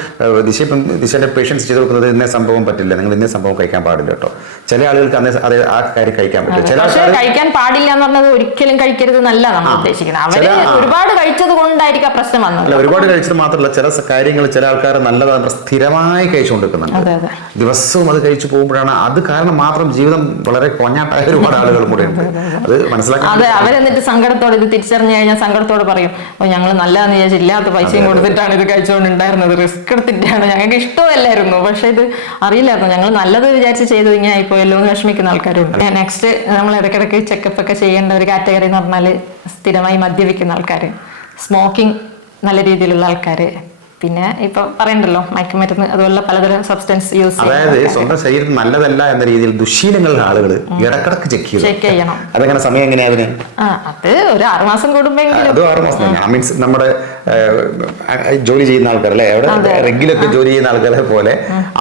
ദിശയുടെ പേഷ്യൻസ് ചെയ്ത് കൊടുക്കുന്നത് ഇന്ന സംഭവം പറ്റില്ല, നിങ്ങൾ ഇന്ന സംഭവം കഴിക്കാൻ പാടില്ല കേട്ടോ. ചില ആളുകൾക്ക് അത് ആ കാര്യം കഴിക്കാൻ പറ്റില്ല. ചില കഴിക്കാൻ പാടില്ല എന്ന് പറഞ്ഞത് ഒരിക്കലും കഴിക്കരുത് എന്നല്ല നമ്മൾ ഉദ്ദേശിക്കുന്നത്. അവര് ഒരുപാട് കഴിച്ചത് കൊണ്ടായിരിക്കും പ്രശ്നം വന്നത്. ഒരുപാട് കഴിച്ചത് മാത്രം മാത്രമല്ല ചില കാര്യങ്ങൾ ചില ആൾക്കാർ നല്ലതാണ് സ്ഥിരമായി കഴിച്ചുകൊണ്ടിരിക്കുന്നുണ്ട്. ദിവസവും അത് കഴിച്ചു പോകുമ്പോഴാണ് അത് കാരണം മാത്രം ജീവിതം വളരെ കൊഞ്ഞാട്ടായ ഒരുപാട് ആളുകൾ കൂടെ ഉണ്ട്. അത് മനസ്സിലാക്കാൻ അതെ, അവരെന്നിട്ട് സങ്കടത്തോടെ ഇത് തിരിച്ചറിഞ്ഞു കഴിഞ്ഞാൽ സങ്കടത്തോടെ പറയും, ഓ ഞങ്ങൾ നല്ലതെന്ന് വിചാരിച്ചു ഇല്ലാത്ത പൈസയും കൊടുത്തിട്ടാണ് ഇത് കഴിച്ചുകൊണ്ടുണ്ടായിരുന്നത്, റിസ്ക് എടുത്തിട്ടാണ്, ഞങ്ങൾക്ക് ഇഷ്ടമല്ലായിരുന്നു, പക്ഷെ ഇത് അറിയില്ലായിരുന്നു, ഞങ്ങൾ നല്ലത് വിചാരിച്ച് ചെയ്തു ഇങ്ങനെ ആയിപ്പോയല്ലോ എന്ന് വിഷമിക്കുന്ന ആൾക്കാരുണ്ട്. നെക്സ്റ്റ് നമ്മൾ ഇടയ്ക്കിടയ്ക്ക് ചെക്കപ്പ് ഒക്കെ ചെയ്യേണ്ട ഒരു കാറ്റഗറി എന്ന് പറഞ്ഞാൽ സ്ഥിരമായി മദ്യപിക്കുന്ന ആൾക്കാർ, സ്മോക്കിംഗ് നല്ല രീതിയിലുള്ള ആൾക്കാർ, പിന്നെ ഇപ്പൊ പറയണ്ടല്ലോ മയക്കുമരുന്ന് അതുപോലുള്ള പലതരം സബ്സ്റ്റൻസ് യൂസ്, അതായത് സ്വന്തം ശരീരത്തിന് നല്ലതല്ല എന്ന രീതിയിൽ ദുശീലങ്ങളുള്ള ആളുകൾ ഇടക്കിടക്ക് ചെക്ക് ചെയ്യണം. അതെങ്ങനെ സമയം എങ്ങനെയാ അതിന്? അത് ഒരു 6 മാസം കൂടുമ്പോഴെങ്കിലും. അത് 6 മാസം മീൻസ് നമ്മുടെ ജോലി ചെയ്യുന്ന ആൾക്കാർ അല്ലെ, അവിടെ റെഗുലൊക്കെ ജോലി ചെയ്യുന്ന ആൾക്കാരെ പോലെ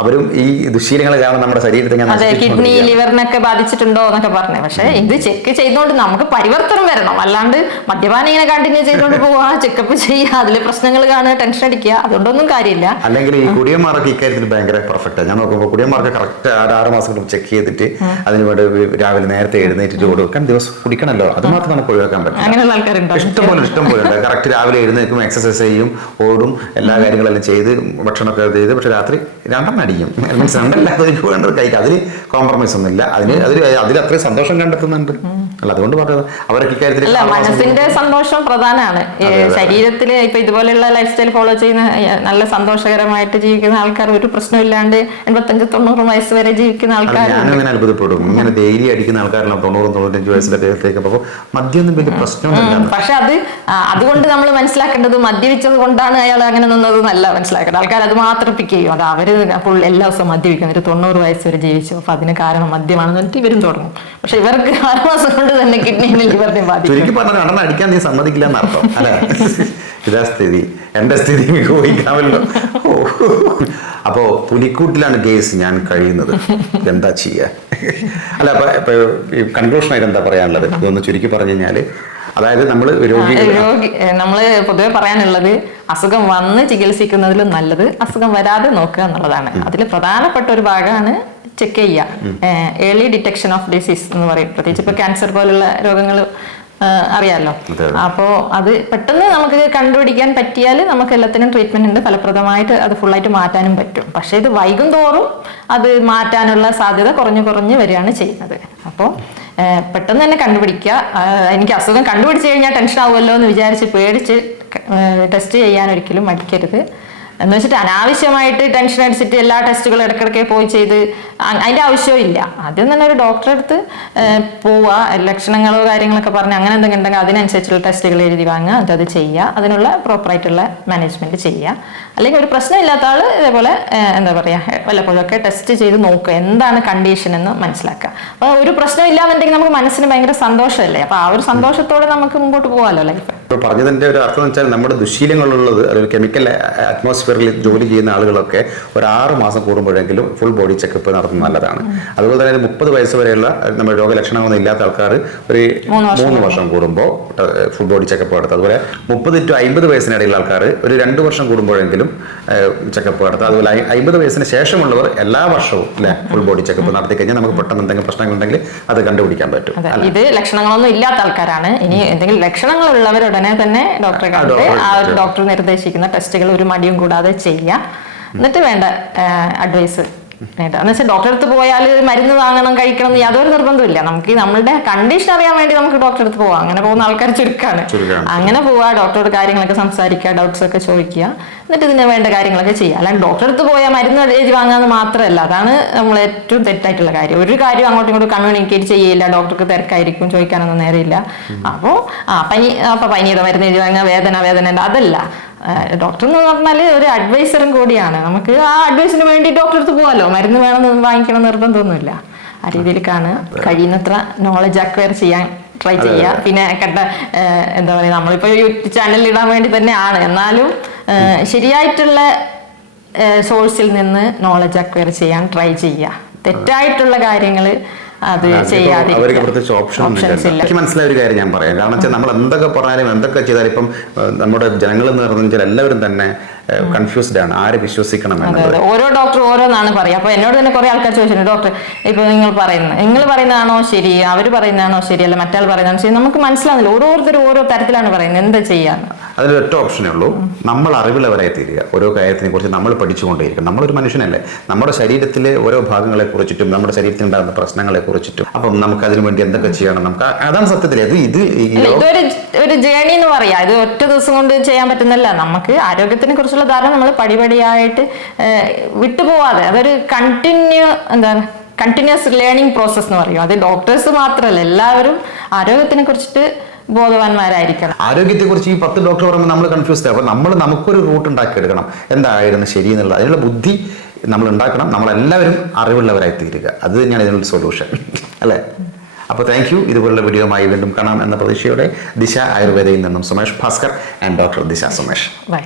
അവരും ഈ ദുശീലങ്ങൾ കാരണം നമ്മുടെ ശരീരത്തിൽ കിഡ്നി ലിവറിനൊക്കെ ബാധിച്ചിട്ടുണ്ടോ എന്നൊക്കെ പറഞ്ഞു. പക്ഷെ ഇത് ചെക്ക് ചെയ്തുകൊണ്ട് നമുക്ക് പരിവർത്തനം വരണം, അല്ലാണ്ട് മദ്യപാനം ഇങ്ങനെ കണ്ടിന്യൂ ചെയ്തുകൊണ്ട് പോവാ, ചെക്കപ്പ് ചെയ്യുക, അതിൽ പ്രശ്നങ്ങൾ കാണുക, ടെൻഷൻ അടിക്കുക, അതുകൊണ്ടൊന്നും കാര്യമില്ല. അല്ലെങ്കിൽ ഈ കുടിയന്മാർക്ക് ഇക്കാര്യത്തിൽ ഭയങ്കര പെർഫെക്റ്റ്. ഞാൻ നോക്കുമ്പോൾ കുടിയന്മാർക്ക് കറക്റ്റ് 6 മാസം ചെക്ക് ചെയ്തിട്ട് അതിന് വേണ്ടി രാവിലെ നേരത്തെ എഴുന്നേറ്റിട്ട് കൊടുക്കാൻ ദിവസം കുടിക്കണമല്ലോ, അത് മാത്രം നമുക്ക് ഒഴിവാക്കാൻ പറ്റും. അങ്ങനെയുള്ള ആൾക്കാരുണ്ട്, ഇഷ്ടംപോലെ ഉണ്ട്. കറക്റ്റ് രാവിലെ എഴുന്നേക്കും, എക്സസൈസ് ചെയ്യും, ഓടും, എല്ലാ കാര്യങ്ങളെല്ലാം ചെയ്ത് ഭക്ഷണമൊക്കെ ചെയ്ത്, പക്ഷെ രാത്രി 2 അടിക്കും. മീൻസ് 2 അല്ലാതെ വേണ്ടത് കഴിക്കാം, അതിന് കോംപ്രമൈസ് ഒന്നും ഇല്ല. അതിൽ അത്രയും സന്തോഷം കണ്ടെത്തുന്നുണ്ട്. അല്ല അതുകൊണ്ട് പറഞ്ഞത് അവരൊക്കെ ഇക്കാര്യത്തിൽ മനസ്സിന്റെ സന്തോഷം പ്രധാനമാണ്. ശരീരത്തില് ഇപ്പൊ ഇതുപോലെയുള്ള ലൈഫ് സ്റ്റൈൽ ഫോളോ ചെയ്യുന്ന നല്ല സന്തോഷകരമായിട്ട് ജീവിക്കുന്ന ആൾക്കാർ ഒരു പ്രശ്നമില്ലാണ്ട് 85-90 വയസ്സ് വരെ ജീവിക്കുന്ന ആൾക്കാർ. ഞാനങ്ങനെ അത്ഭുതപ്പെടും. ഇങ്ങനെ ഡെയിലി അടിക്കുന്ന ആൾക്കാരെല്ലാം 90-95 വയസ്സിലൊക്കെ അപ്പോൾ മദ്യമൊന്നും വലിയ പ്രശ്നമൊന്നുമില്ല. പക്ഷെ അതുകൊണ്ട് നമ്മൾ മനസ്സിലാക്കേണ്ടത് മദ്യപിച്ചത് കൊണ്ടാണ് അയാൾ അങ്ങനെ നിന്നത് നല്ല മനസ്സിലാക്കേണ്ടത്. ആൾക്കാർ അത് മാത്രം പിക്ക് ചെയ്യും. അത് അവര് എല്ലാ ദിവസവും മദ്യപിക്കും, ഒരു 90 വയസ്സ് വരെ ജീവിച്ചു, അപ്പൊ അതിന് കാരണം മദ്യമാണെന്ന് പറഞ്ഞിട്ട് ഇവരും തുടങ്ങും. പക്ഷെ ഇവർക്ക് 6 മാസം കൊണ്ട് തന്നെ കിഡ്നിയുടെ ലിവറിനെ ബാധിക്കും. ശരിക്കും പറഞ്ഞാൽ നടന്ന് അടിക്കാൻ നീ സമ്മതിക്കില്ല എന്നർത്ഥം അല്ലെ? ഇതാ സ്ഥിതി, എന്റെ സ്ഥിതി ഊഹിക്കാമല്ലോ. അപ്പോ പുലിക്കൂട്ടിലാണ് കേസ് ഞാൻ കഴിയുന്നത്, എന്താ ചെയ്യാ? അല്ല അപ്പൊ ഈ കൺക്ലൂഷനായിട്ട് എന്താ പറയാനുള്ളത്? ഇതൊന്ന് ചുരുക്കി പറഞ്ഞു കഴിഞ്ഞാല്, അതായത് നമ്മള് പൊതുവെ പറയാനുള്ളത് അസുഖം വന്ന് ചികിത്സിക്കുന്നതിലും നല്ലത് അസുഖം വരാതെ നോക്കുക എന്നുള്ളതാണ്. അതിൽ പ്രധാനപ്പെട്ട ഒരു ഭാഗമാണ് ചെക്ക് ചെയ്യുക, ഏർലി ഡിറ്റക്ഷൻ ഓഫ് ഡിസീസ് എന്ന് പറയും. പ്രത്യേകിച്ച് ഇപ്പൊ ക്യാൻസർ പോലുള്ള രോഗങ്ങൾ അറിയാലോ. അപ്പോൾ അത് പെട്ടെന്ന് നമുക്ക് കണ്ടുപിടിക്കാൻ പറ്റിയാൽ നമുക്ക് എല്ലാത്തിനും ട്രീറ്റ്മെന്റ് ഉണ്ട്, ഫലപ്രദമായിട്ട് അത് ഫുള്ളായിട്ട് മാറ്റാനും പറ്റും. പക്ഷെ ഇത് വൈകും തോറും അത് മാറ്റാനുള്ള സാധ്യത കുറഞ്ഞു വരികയാണ് ചെയ്യുന്നത്. അപ്പോൾ പെട്ടെന്ന് തന്നെ കണ്ടുപിടിക്കുക. എനിക്ക് അസുഖം കണ്ടുപിടിച്ച് കഴിഞ്ഞാൽ ടെൻഷൻ ആവുമല്ലോ എന്ന് വിചാരിച്ച് പേടിച്ച് ടെസ്റ്റ് ചെയ്യാൻ ഒരിക്കലും മടിക്കരുത്. എന്ന് വെച്ചിട്ട് അനാവശ്യമായിട്ട് ടെൻഷൻ അടിച്ചിട്ട് എല്ലാ ടെസ്റ്റുകളും ഇടയ്ക്കിടയ്ക്ക് പോയി ചെയ്ത് അതിൻ്റെ ആവശ്യവും ഇല്ല. ആദ്യം തന്നെ ഒരു ഡോക്ടറെ അടുത്ത് പോവുക, ലക്ഷണങ്ങളോ കാര്യങ്ങളൊക്കെ പറഞ്ഞ് അങ്ങനെ എന്തെങ്കിലും ഉണ്ടെങ്കിൽ അതിനനുസരിച്ചുള്ള ടെസ്റ്റുകൾ എഴുതി വാങ്ങുക, അത് ചെയ്യുക, അതിനുള്ള പ്രോപ്പറായിട്ടുള്ള മാനേജ്മെന്റ് ചെയ്യുക. അല്ലെങ്കിൽ ഒരു പ്രശ്നമില്ലാത്ത ആൾ ഇതേപോലെ എന്താ പറയുക വല്ലപ്പോഴൊക്കെ ടെസ്റ്റ് ചെയ്ത് നോക്കുക, എന്താണ് കണ്ടീഷൻ എന്ന് മനസ്സിലാക്കുക. അപ്പോൾ ഒരു പ്രശ്നം ഇല്ലാന്നുണ്ടെങ്കിൽ നമുക്ക് മനസ്സിന് ഭയങ്കര സന്തോഷമല്ലേ, അപ്പോൾ ആ ഒരു സന്തോഷത്തോടെ നമുക്ക് മുമ്പോട്ട് പോകാമല്ലോ ലൈഫ്. ഇപ്പോൾ പറഞ്ഞതിൻ്റെ ഒരു അർത്ഥം എന്ന് വെച്ചാൽ നമ്മുടെ ദുശീലങ്ങളുള്ളത് അല്ലെങ്കിൽ കെമിക്കൽ അറ്റ്മോസ്ഫിയറിൽ ജോലി ചെയ്യുന്ന ആളുകളൊക്കെ ഒരു 6 മാസം കൂടുമ്പോഴെങ്കിലും ഫുൾ ബോഡി ചെക്കപ്പ് നടത്തുന്നത് നല്ലതാണ്. അതുപോലെ തന്നെ 30 വയസ്സ് വരെയുള്ള നമ്മുടെ രോഗലക്ഷണങ്ങളൊന്നും ഇല്ലാത്ത ആൾക്കാർ ഒരു 3 വർഷം കൂടുമ്പോൾ ഫുൾ ബോഡി ചെക്കപ്പ് നടത്തുക. അതുപോലെ 30 to 50 വയസ്സിനിടയിലുള്ള ആൾക്കാർ ഒരു 2 വർഷം കൂടുമ്പോഴെങ്കിലും ചെക്കപ്പ് നടത്തുക. അതുപോലെ 50 വയസ്സിന് ശേഷമുള്ളവർ എല്ലാ വർഷവും ഫുൾ ബോഡി ചെക്കപ്പ് നടത്തി കഴിഞ്ഞാൽ നമുക്ക് പെട്ടെന്ന് എന്തെങ്കിലും പ്രശ്നങ്ങൾ ഉണ്ടെങ്കിൽ അത് കണ്ടുപിടിക്കാൻ പറ്റും. ഇത് ലക്ഷണങ്ങളൊന്നും ഇല്ലാത്ത ആൾക്കാരാണ്. ഇനി എന്തെങ്കിലും ലക്ഷണങ്ങൾ ഉള്ളവർ ഉടനെ തന്നെ ഡോക്ടറെ കണ്ട് ആ ഡോക്ടർ നിർദ്ദേശിക്കുന്ന ടെസ്റ്റുകൾ ഒരു മടിയും കൂടാതെ ചെയ്യുക. എന്നിട്ട് വേണ്ട അഡ്വൈസ് എന്ന് വെച്ചാൽ ഡോക്ടറെ അടുത്ത് പോയാൽ മരുന്ന് വാങ്ങണം കഴിക്കണം എന്ന് യാതൊരു നിർബന്ധമില്ല. നമുക്ക് നമ്മളുടെ കണ്ടീഷൻ അറിയാൻ വേണ്ടി നമുക്ക് ഡോക്ടറെ അടുത്ത് പോവാം. അങ്ങനെ പോകുന്ന ആൾക്കാർ ചുരുക്കാണ്. അങ്ങനെ പോവാ, ഡോക്ടറോട് കാര്യങ്ങളൊക്കെ സംസാരിക്കുക, ഡൗട്ട്സ് ഒക്കെ ചോദിക്കുക, എന്നിട്ട് ഇതിന് വേണ്ട കാര്യങ്ങളൊക്കെ ചെയ്യുക. അല്ലാണ്ട് ഡോക്ടറെ അടുത്ത് പോയാൽ മരുന്ന് എഴുതി വാങ്ങാന്ന് മാത്രമല്ല, അതാണ് നമ്മൾ ഏറ്റവും തെറ്റായിട്ടുള്ള കാര്യം. ഒരു കാര്യം അങ്ങോട്ടും ഇങ്ങോട്ടും കമ്മ്യൂണിക്കേറ്റ് ചെയ്യില്ല, ഡോക്ടർക്ക് തിരക്കായിരിക്കും, ചോദിക്കാനൊന്നും നേരമില്ല. അപ്പോൾ പനിയുടെ മരുന്ന് എഴുതി വാങ്ങുക, വേദന അതല്ല. ഡോക്ടർ എന്ന് പറഞ്ഞാൽ ഒരു അഡ്വൈസറും കൂടിയാണ്. നമുക്ക് ആ അഡ്വൈസിന് വേണ്ടി ഡോക്ടറെ അടുത്ത് പോകാമല്ലോ, മരുന്ന് വേണമെന്ന് വാങ്ങിക്കണം നിർബന്ധമൊന്നുമില്ല. ആ രീതിയിൽ കാണുക, കഴിയുന്നത്ര നോളജ് അക്വയർ ചെയ്യാൻ ട്രൈ ചെയ്യുക. പിന്നെ എന്താ പറയുക, നമ്മളിപ്പോൾ യൂട്യൂബ് ചാനലിൽ ഇടാൻ വേണ്ടി തന്നെയാണ്, എന്നാലും ശരിയായിട്ടുള്ള സോഴ്സിൽ നിന്ന് നോളജ് അക്വയർ ചെയ്യാൻ ട്രൈ ചെയ്യുക. തെറ്റായിട്ടുള്ള കാര്യങ്ങൾ അത് ചെയ്യാതെ അവർക്ക് പ്രത്യേകിച്ച് ഓപ്ഷൻസ് ഇല്ല. എനിക്ക് മനസ്സിലായ ഒരു കാര്യം ഞാൻ പറയാം. കാരണം വെച്ചാൽ നമ്മൾ എന്തൊക്കെ പറഞ്ഞാലും എന്തൊക്കെ ചെയ്താലും ഇപ്പം നമ്മുടെ ജനങ്ങൾ എന്ന് പറഞ്ഞാൽ എല്ലാവരും തന്നെ കൺഫ്യൂസ്ഡ് ആണ്, ആരെ വിശ്വസിക്കണം എന്നുള്ളത്. ഓരോ ഡോക്ടർ ഓരോന്നാണ് പറയുക. അപ്പൊ എന്നോട് തന്നെ കുറെ ആൾക്കാർ ചോദിച്ചിട്ടുണ്ട്, ഡോക്ടർ ഇപ്പൊ നിങ്ങൾ പറയുന്നതാണോ ശരി, അവർ പറയുന്നതാണോ ശരി, അല്ല മറ്റാൾ പറയുന്നതാണോ ശരി, നമുക്ക് മനസ്സിലാവുന്നില്ല. ഓരോരുത്തരും ഓരോ തരത്തിലാണ് പറയുന്നത്, എന്താ ചെയ്യാന്ന്. അതിൽ ഒറ്റ ഓപ്ഷനേ ഉള്ളൂ, നമ്മൾ അറിവുള്ളവരായി തീരുക. ഓരോ കാര്യത്തിനെ കുറിച്ച് നമ്മൾ പഠിച്ചുകൊണ്ടേയിരിക്കും. നമ്മളൊരു മനുഷ്യനല്ലേ, നമ്മുടെ ശരീരത്തിലെ ഓരോ ഭാഗങ്ങളെ കുറിച്ചിട്ടും നമ്മുടെ ശരീരത്തിൽ ഉണ്ടാകുന്ന പ്രശ്നങ്ങളെ കുറിച്ചിട്ടും അപ്പം നമുക്ക് അതിനു വേണ്ടി എന്തൊക്കെ ചെയ്യണം, നമുക്ക് അതാണ് സത്യത്തിൽ ഒരു ജേണി എന്ന് പറയാം. ഇത് ഒറ്റ ദിവസം കൊണ്ട് ചെയ്യാൻ പറ്റുന്നില്ല. നമുക്ക് ആരോഗ്യത്തിനെ കുറിച്ചുള്ള ധാരണ നമ്മൾ പടിപടിയായിട്ട് വിട്ടുപോവാതെ അതൊരു കണ്ടിന്യൂസ് ലേണിംഗ് പ്രോസസ് എന്ന് പറയും. അത് ഡോക്ടേഴ്സ് മാത്രമല്ല, എല്ലാവരും ആരോഗ്യത്തിനെ കുറിച്ചിട്ട് ബോധവാന്മാരായിരിക്കണം. ആരോഗ്യത്തെ കുറിച്ച് ഈ 10 ഡോക്ടർ പറയുമ്പോൾ നമ്മൾ കൺഫ്യൂസ്ഡ് ആവും. അപ്പോൾ നമുക്കൊരു റൂട്ട് ഉണ്ടാക്കിയെടുക്കണം, എന്തായിരുന്നു ശരി എന്നുള്ളത്. അതിനുള്ള ബുദ്ധി നമ്മൾ ഉണ്ടാക്കണം. നമ്മളെല്ലാവരും അറിവുള്ളവരായി തീരുക. അത് തന്നെയാണ് ഇതിനുള്ള സൊല്യൂഷൻ അല്ലേ? അപ്പോൾ താങ്ക് യു. ഇതുപോലുള്ള വീഡിയോയുമായി വീണ്ടും കാണാം എന്ന പ്രതീക്ഷയോടെ ദിശ ആയുർവേദയിൽ നിന്നും സുമേഷ് ഭാസ്കർ ആൻഡ് ഡോക്ടർ ദിശ സുമേഷ്. ബൈ.